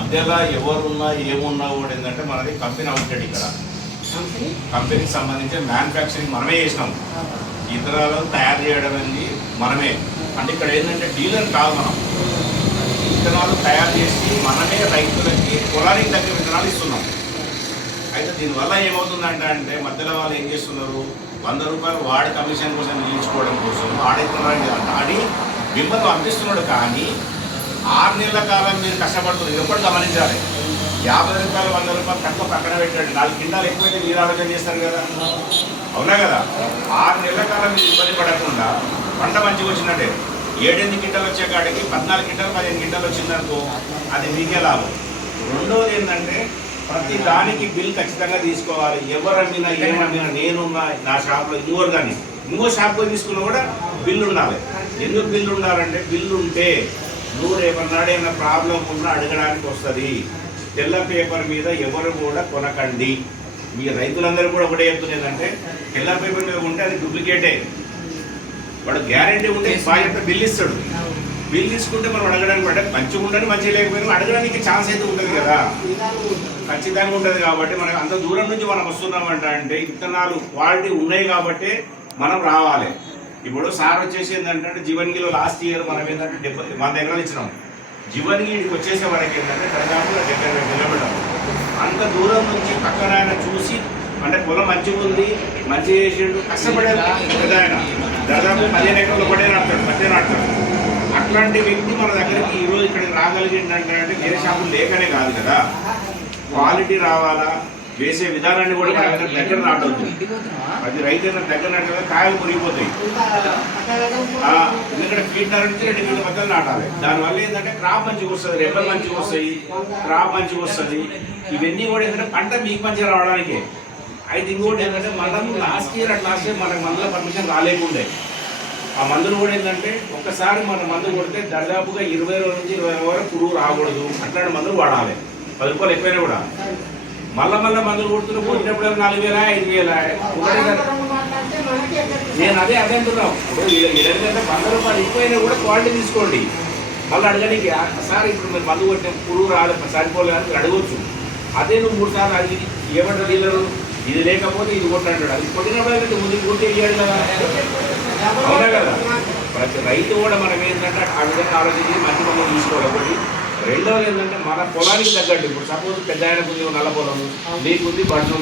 మధ్యలో ఎవరున్నా ఏమున్నా కూడా ఏంటంటే మనది కంపెనీ అవుట్లెట్ ఇక్కడ. కంపెనీ కంపెనీకి సంబంధించి మ్యానుఫ్యాక్చరింగ్ మనమే చేసినాం. ఇతరాలను తయారు చేయడం అనేది మనమే. అంటే ఇక్కడ ఏంటంటే డీలర్ కాదు మనం. విత్తనాలు తయారు చేసి మనమే రైతులకి పొలానికి తగ్గ విత్తనాలు ఇస్తున్నాం. అయితే దీనివల్ల ఏమవుతుందంటే అంటే మధ్యలో వాళ్ళు ఏం చేస్తున్నారు? వంద రూపాయలు వాడి కమిషన్ కోసం నిలిచుకోవడం కోసం ఆడిస్తున్నారు ఆడి మిమ్మల్ని పంపిస్తున్నాడు కానీ ఆరు నెలల కాలం మీరు కష్టపడుతుంది. ఎప్పుడు గమనించాలి. యాభై రూపాయలు వంద రూపాయలు తక్కువ పక్కన పెట్టండి. నాలుగు కింటాలు ఎక్కువైతే మీరు ఆలోచన చేస్తారు కదా? అవునా కదా? ఆరు నెలల కాలం మీరు ఇబ్బంది పడకుండా పంట మంచిగా వచ్చినట్టే ఏడెనిమిది కింటలు వచ్చే కాడికి పద్నాలుగు కింటలు పదిహేను కింటలు వచ్చిందనుకో అది మీకే లాభం. రెండోది ఏంటంటే ప్రతి దానికి బిల్ ఖచ్చితంగా తీసుకోవాలి. ఎవరు అమ్మినా ఏమమ్మినా నేనున్నా నా షాప్లో ఇంకోరు కానీ ఇంకో షాప్లో తీసుకున్నా కూడా బిల్లు ఉండాలి ఎందుకు బిల్లు ఉండాలంటే బిల్లు ఉంటే నువ్వు రేపన్నాడు ఏమైనా ప్రాబ్లం ఉన్నా అడగడానికి వస్తుంది. తెల్ల పేపర్ మీద ఎవరు కూడా కొనకండి. మీ రైతులందరూ కూడా ఒకటే చెప్తుంది ఏంటంటే తెల్ల పేపర్ మీద ఉంటే అది డూప్లికేటే. వాడు గ్యారంటీ ఉంటే బాధ్యత బిల్ ఇస్తాడు. బిల్ తీసుకుంటే మనం అడగడానికి అంటే మంచిగా ఉండని మంచిగా లేకపోయినా అడగడానికి ఛాన్స్ అయితే ఉంటుంది కదా. ఖచ్చితంగా ఉంటుంది కాబట్టి మనకు అంత దూరం నుంచి మనం వస్తున్నామంట అంటే విత్తనాలు క్వాలిటీ ఉన్నాయి కాబట్టి మనం రావాలి. ఇప్పుడు సార్ వచ్చేసి ఏంటంటే జీవన్గిలో లాస్ట్ ఇయర్ మనం ఏంటంటే డెబ్బై మన దగ్గర ఇచ్చినాం. జీవన్గిరికి వచ్చేసే వరకు ఏంటంటే దాదాపుగా డెబ్బై రెండు కిలోమీటర్లు అంత దూరం నుంచి పక్కన ఆయన చూసి అంటే పొలం మంచిగా ఉంది మంచి చేసిండు కష్టపడే పెద్ద ఆయన. దాదాపు పదిహేను ఎకరాలు ఒకటే నాటుతాడు మధ్య నాటుతాడు. అట్లాంటి వ్యక్తి మన దగ్గరికి ఈరోజు ఇక్కడికి రాగలిగిందంటే అంటే వేరే షాపులు లేకనే కాదు కదా. క్వాలిటీ రావాలా? వేసే విధానాన్ని కూడా మన దగ్గర దగ్గర అది రైతు అయిన దగ్గర నాటే కాయలు మురిగిపోతాయి ఎందుకంటే ఫీట్నర్ నుంచి రెండు ఫీట్ల మధ్యలో నాటాలి. దానివల్ల ఏంటంటే క్రాప్ మంచిగా వస్తుంది రెబ్బలు మంచిగా వస్తాయి క్రాప్ మంచిగా వస్తుంది. ఇవన్నీ కూడా ఏంటంటే పంట మీకు మంచిగా రావడానికి. అయితే ఇంకోటి ఏంటంటే మనం last year at last year మనకు మందుల పర్మిషన్ రాలేకుండే. ఆ మందులు కూడా ఏంటంటే ఒక్కసారి మన మందు కొడితే దాదాపుగా ఇరవై రోజుల నుంచి ఇరవై వరకు పురుగు రాకూడదు. అట్లాంటి మందులు వాడాలి. పది రూపాయలు ఎక్కువైనా కూడా. మళ్ళా మళ్ళీ మందులు కొడుతున్న కొట్టినప్పుడు నాలుగు వేల ఐదు వేల? నేను అదే అదే అంటున్నాం ఇప్పుడు ఏంటంటే వంద రూపాయలు ఎక్కువైనా కూడా క్వాలిటీ తీసుకోండి. మళ్ళీ అడగడానికి సార్ ఇప్పుడు మీరు మందు కొట్టిన పురుగు రాలేదు సరిపోలేదు అని మీరు అడగొచ్చు. అదే నువ్వు మూడు సార్లు అది ఏమంటారు డీలరు ఇది లేకపోతే ఇది కొట్టాడు అది కొట్టినప్పుడు ముందు కొట్టి వేయాలి కదా. అవునా కదా? ప్రతి రైతు కూడా మనం ఏంటంటే ఆ విధంగా ఆలోచించి మంచి మందులు తీసుకోవాలి. రెండవది ఏంటంటే మన పొలానికి తగ్గట్టు ఇప్పుడు సపోజ్ పెద్ద ఆయనకు నల్ల పొలం మీకుంది బట్టలు